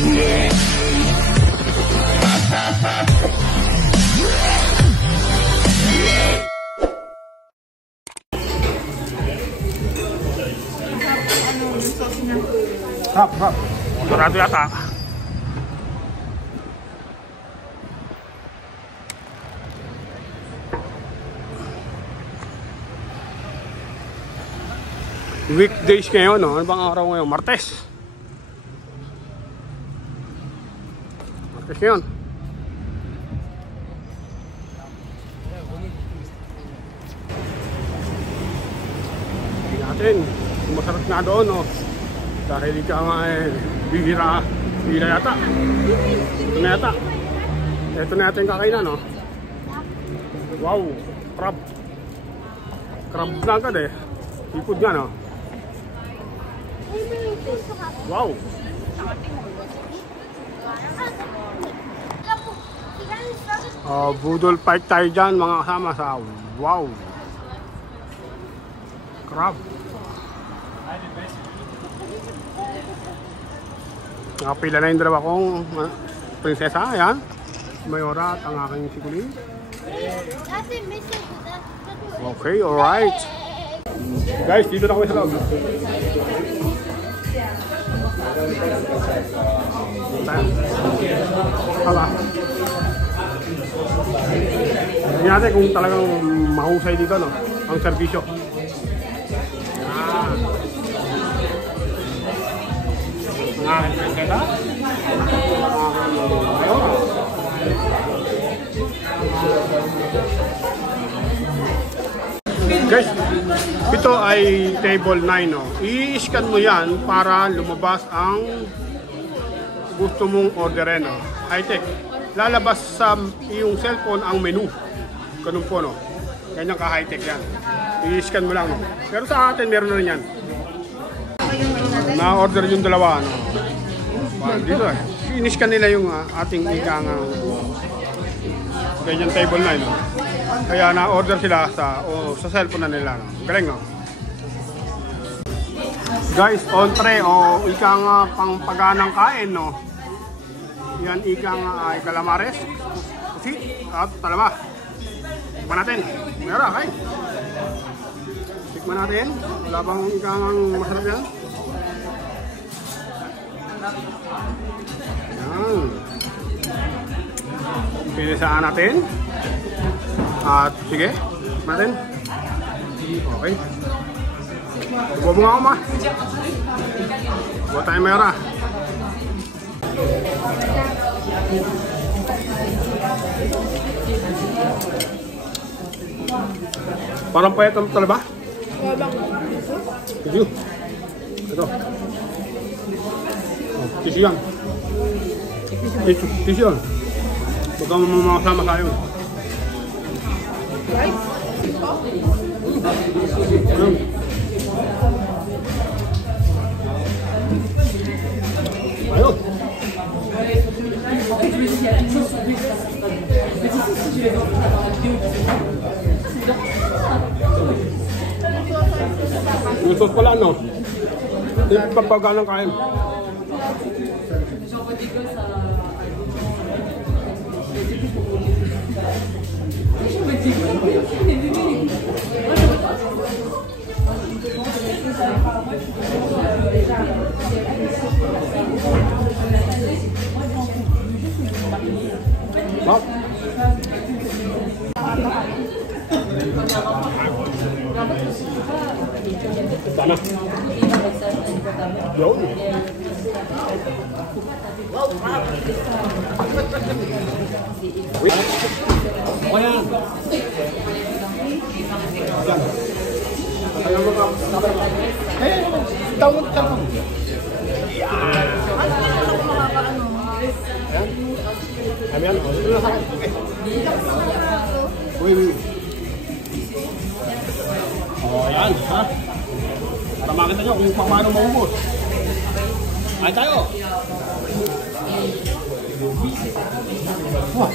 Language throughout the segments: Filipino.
Hap, hap. Sarado yata. Weekdays ngayon, no? Ano bang araw ngayon? Martes. Martes ngayon. Hindi natin. Masarap nga doon, no? Dahil ika nga bihira yata. Ito na yata. Ito na yata yung kakainan, no? Wow, crab. Crab na agad eh. Seafood nga, no? Wow. Budol fight tayo dyan mga kasama sa wow. Crab. Nakapila na yung dalawa kong prinsesa, ayan. Mayora at ang aking siguli. Okay, alright. Guys, dito na kami sa loob. Hala. Hindi natin kung talagang mahusay dito, no? Ang serbisyo. Ang aking prinsesa. Guys, ito ay table 9, no? I-scan mo yan para lumabas ang gusto mong orderin, no? High-tech. Lalabas sa iyong cellphone ang menu. Ganun po, no? Ganyan ka high-tech yan. I-scan mo lang, no? Pero sa atin, meron na rin yan. Na-order yung dalawa, no? Dito eh. I-scan nila yung ating ikang ganyan table 9, no? Kaya na-order sila sa cellphone na nila, no? Galing, no? Guys, entree o ikang pangpaganang kain, no? Yan ikang calamares, pusit, at talaba. Tikman natin. Mayroon, okay? Tikman natin. Wala bang ikang masarap yan? Yan. Pinisaan natin. At sige, tikman natin. Okay. Huwag mo nga ako, ma. Huwag tayo mayroon. Parang payat ang talaba? Tissue. Ito. Tissue yan. Tissue yan. Huwag kang mamakasama tayo. Rice? Ayun. Gusto pala, no? Hindi papaganang kain. Wow. Sana. Yo. Wait. Oh yan. Tawag ka lang. Yan. Kami yan. Uy. Oh, yan. Ha? Para makita nyo kung paano maubos. Ay tayo. Wah.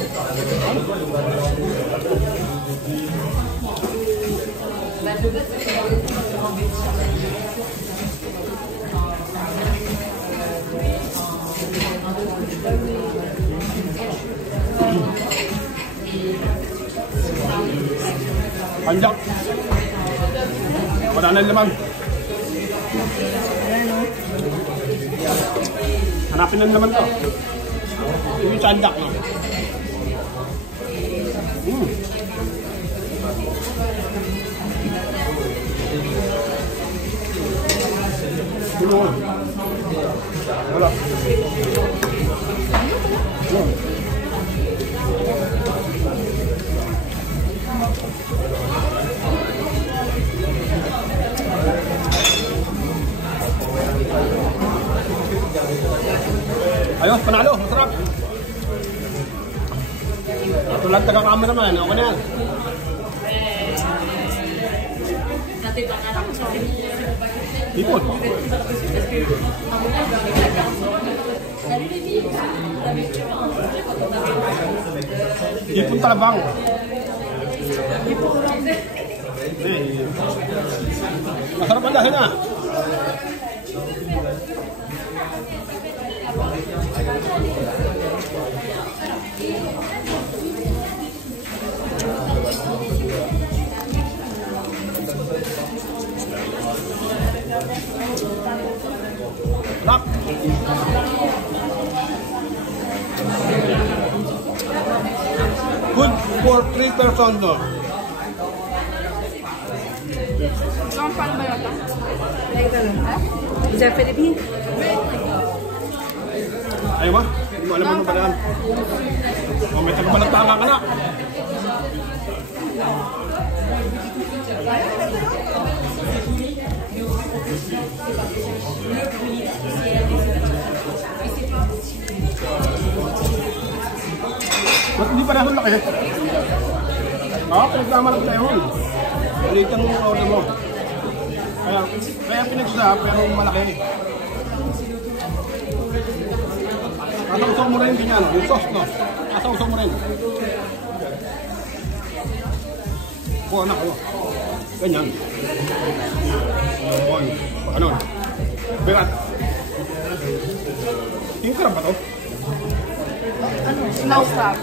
Panjak. Wala na yung laman. Hanapin na naman to. Yung panjak, no? Wala. Ayos, panalo, masarap. Ito lang taga-cameraman, ako na yan. Ipon. Ipon talabang. Masarap ang dahil na. Rock. Good for 3 persons, no? Saan paano ba yata? Is that Philippine? Ayaw ba? Hindi mo alam mo ba yan? O may tagabalagtaka ka na. Ba't hindi pa natin laki? Pinagkamalag tayo. Maliit ang order mo. Kaya pinagsa, pero malaki. Asaw-saw mo rin ganyan, yung sauce, no? Asaw-saw mo rin. O, anak, o. Ganyan. O, ano? Berat. King crab ba to? Ano? Snow crab.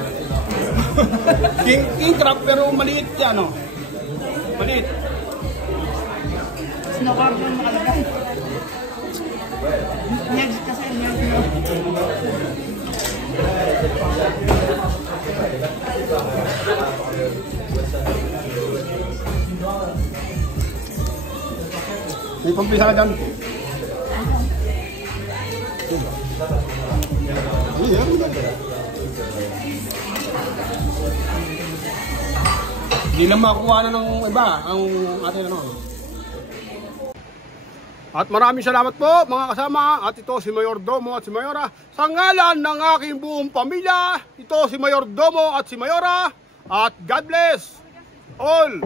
King crab, pero maliit yan, no? Maliit. Snow crab yung makalagay. Next kasi next. May pampisa ka dyan. Hindi lang makuha na ng iba ang ating ano. At maraming salamat po mga kasama. At ito si Mayordomo at si Mayora. Sa ngalan ng aking buong pamilya, ito si Mayordomo at si Mayora. At God bless all!